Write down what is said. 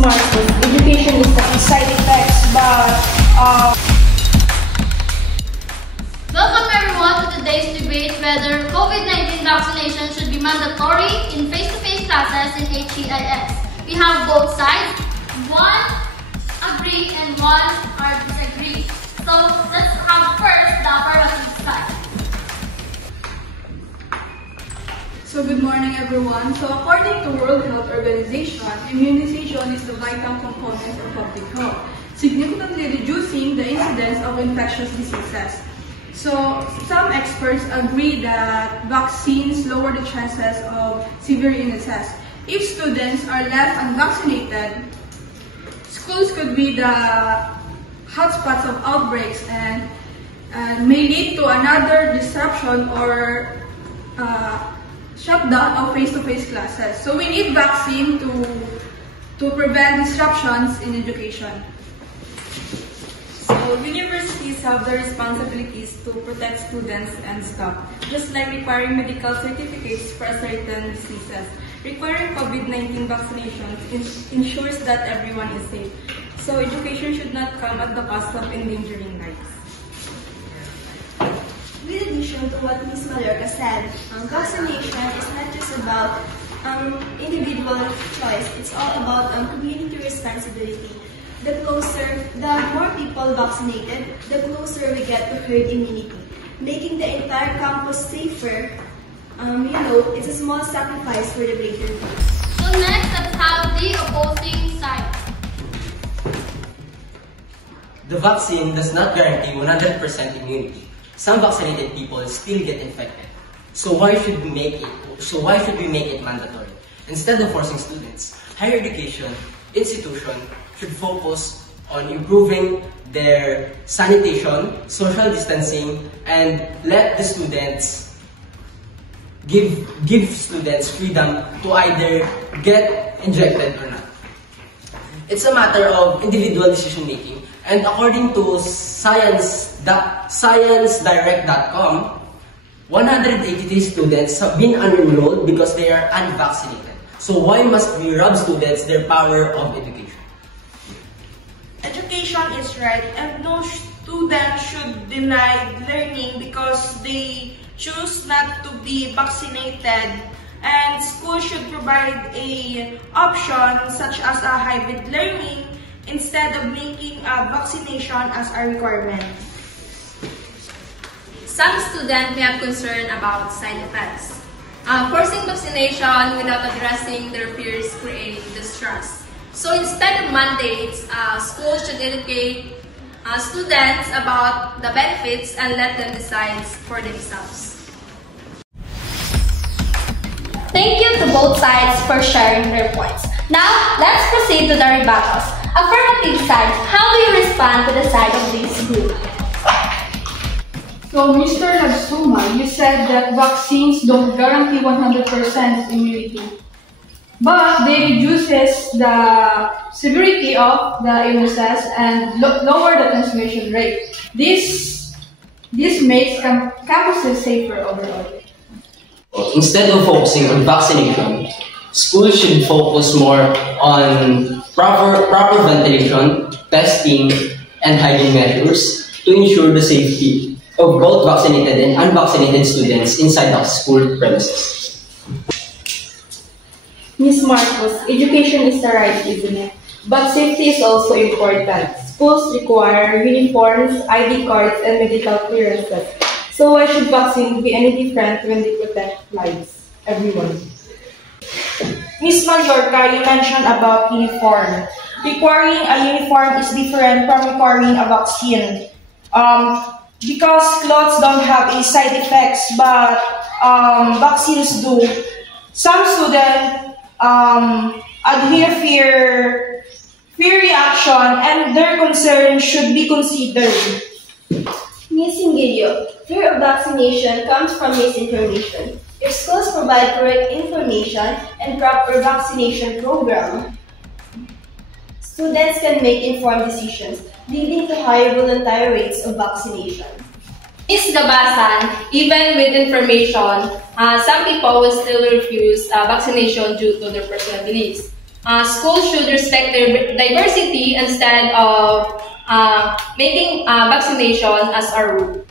Marcos, education is the side effects, but Welcome everyone to today's debate whether COVID-19 vaccination should be mandatory in face-to-face classes in HEIS. We have both sides. One agree and one are disagree. So let's have first the affirmative side. So good morning everyone. So according to World Health Organization, immunization is the vital component of public health, significantly reducing the incidence of infectious diseases. So some experts agree that vaccines lower the chances of severe illnesses. If students are left unvaccinated, schools could be the hotspots of outbreaks and may lead to another disruption or shutdown of face-to-face classes. So we need vaccine to prevent disruptions in education. So universities have the responsibilities to protect students and staff, just like requiring medical certificates for certain diseases. Requiring COVID-19 vaccinations ensures that everyone is safe. So education should not come at the cost of endangering lives. With addition to what Ms. Mallorca said, vaccination is not just about individual choice, it's all about community responsibility. The more people vaccinated, the closer we get to herd immunity. Making the entire campus safer, it's a small sacrifice for the greater good. So next, let's have the opposing side. The vaccine does not guarantee 100% immunity. Some vaccinated people still get infected. So why should we make it mandatory? Instead of forcing students, higher education institution should focus on improving their sanitation, social distancing, and let the students give students freedom to either get injected or not. It's a matter of individual decision making, and according to ScienceDirect.com, 183 students have been unenrolled because they are unvaccinated. So why must we rob students their power of education? Education is right, and no student should deny learning because they choose not to be vaccinated. And schools should provide an option such as a hybrid learning instead of making a vaccination as a requirement. Some students may have concern about side effects. Forcing vaccination without addressing their fears creates distrust. So instead of mandates, schools should educate students about the benefits and let them decide for themselves. Thank you to both sides for sharing their points. Now, let's proceed to the rebuttals. Affirmative side, how do you respond to the side of this group? So Mr. Nagsuma, you said that vaccines don't guarantee 100% immunity, but they reduces the severity of the illnesses and lower the transmission rate. This makes campuses safer overall. Instead of focusing on vaccination, schools should focus more on proper ventilation, testing, and hygiene measures to ensure the safety of both vaccinated and unvaccinated students inside the school premises. Ms. Marcos, education is the right, isn't it? But safety is also important. Schools require uniforms, ID cards, and medical clearances. So why should vaccines be any different when they protect lives? Everyone. Ms. Mallorca, you mentioned about uniform. Requiring a uniform is different from requiring a vaccine. Because clothes don't have a side effects, but vaccines do. Some students adhere fear reaction, and their concern should be considered. Ms. Ingilio, fear of vaccination comes from misinformation. If schools provide correct information and proper vaccination program, students can make informed decisions, leading to higher voluntary rates of vaccination. Ms. Gabasan, even with information, some people will still refuse vaccination due to their personal beliefs. Schools should respect their diversity instead of making vaccination as a rule.